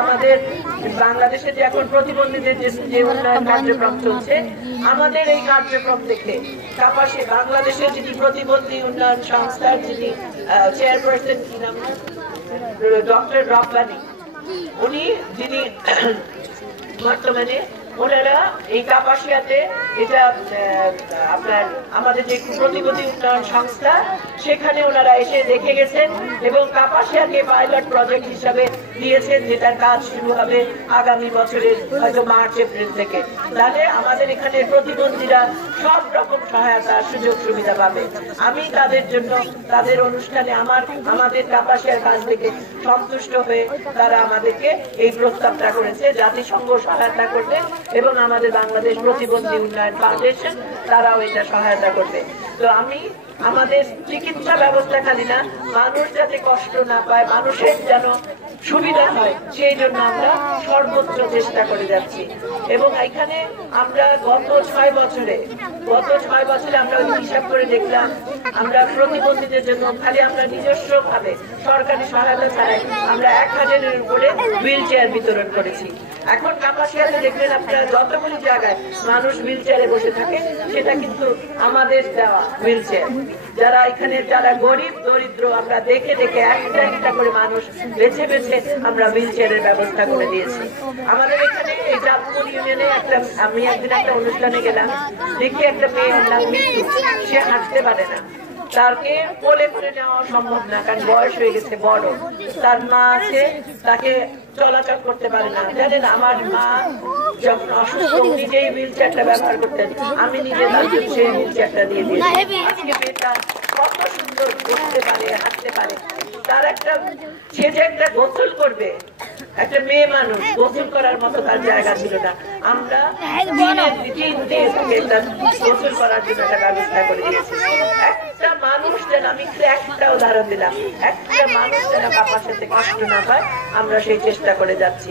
আমাদের বাংলাদেশে যে এখন প্রতিবন্ধীদের যে উন্নয়ন কার্যক্রম চলছে, আমাদের এই কার্যক্রম দেখে কাপাসে বাংলাদেশের যিনি প্রতিবন্ধী উন্নয়ন সংস্থার যিনি চেয়ারপারসন কি নাম? ডক্টর রব্বানি, উনি যিনি বর্তমানে ওনারা এই কাপাসিয়াতে এটা আপনার আমাদের যে প্রতিপতি উন্নয়ন সংস্থা, সেখানে ওনারা এসে দেখে গেছেন এবং কাপাসিয়াকে পাইলট প্রজেক্ট হিসাবে দিয়েছেন, যেটার কাজ শুরু হবে আগামী বছরের হয়তো মার্চ, এপ্রিল থেকে। তাহলে আমাদের এখানে প্রতিবন্ধীরা সব রকম সহায়তা, সুযোগ সুবিধা পাবে। আমি তাদের জন্য, তাদের অনুষ্ঠানে আমার, আমাদের কাপাসিয়ার কাছ থেকে সন্তুষ্ট হয়ে তারা আমাদেরকে এই প্রস্তাবটা করেছে, জাতিসংঘ সহায়তা করবে এবং আমাদের বাংলাদেশ প্রতিবন্ধী উন্নয়ন ফাউন্ডেশন, তারাও এটা সহায়তা করবে। তো আমি আমাদের চিকিৎসা ব্যবস্থা খালি না, মানুষ যাতে কষ্ট না পায়, মানুষের যেন সুবিধা হয়, সেই জন্য আমরা সর্বোচ্চ চেষ্টা করে যাচ্ছি। এবং এখানে আমরা গত ছয় বছরে, গত ছয় বছরে আমরা হিসাব করে দেখলাম আমরা প্রতিবন্ধীদের জন্য খালি আমরা নিজস্ব ভাবে সরকারি সহায়তা ছাড়াই আমরা এক হাজারের উপরে হুইল চেয়ার বিতরণ করেছি। এখন কাপাসিয়াতে দেখবেন আপনারা যতগুলি জায়গায় মানুষ হুইল চেয়ারে বসে থাকে, সেটা কিন্তু আমাদের দেওয়া হুইল চেয়ার যারা এখানে, যারা গরিব, দরিদ্র, আমরা দেখে দেখে একটা একটা করে মানুষ বেছে বেছে আমরা হুইল চেয়ারের ব্যবস্থা করে দিয়েছি। আমাদের এখানে এই চাঁদপুর ইউনিয়নে একটা, আমি একদিন একটা অনুষ্ঠানে গেলাম, দেখি একটা মেয়ে সে হাঁটতে পারে না। তাকে কোলে করে নেওয়া সম্ভব না, কারণ বয়স হয়ে গেছে বড়। তার মা আছে, তাকে চলাচল করতে পারে না। জানেন, আমার মা যখন অসুস্থ নিজেই হুইল চেয়ারটা ব্যবহার করতেন, আমি নিজে তাকে সেই হুইল চেয়ারটা দিয়ে দিয়েছি। কত সুন্দর বসতে পারে, হাঁটতে পারে। তার একটা সে যে একটা গোসল করবে একটা মেয়ে মানুষ গোসল করার মতো তার জায়গা ছিল না। আমরা একটা গোসল করার জন্য একটা ব্যবস্থা করে দিয়েছি। একটা মানুষ যেন আমি একটা উদাহরণ দিলাম। একটা মানুষ যেন বাবার সাথে কষ্ট না পায় আমরা সেই চেষ্টা করে যাচ্ছি।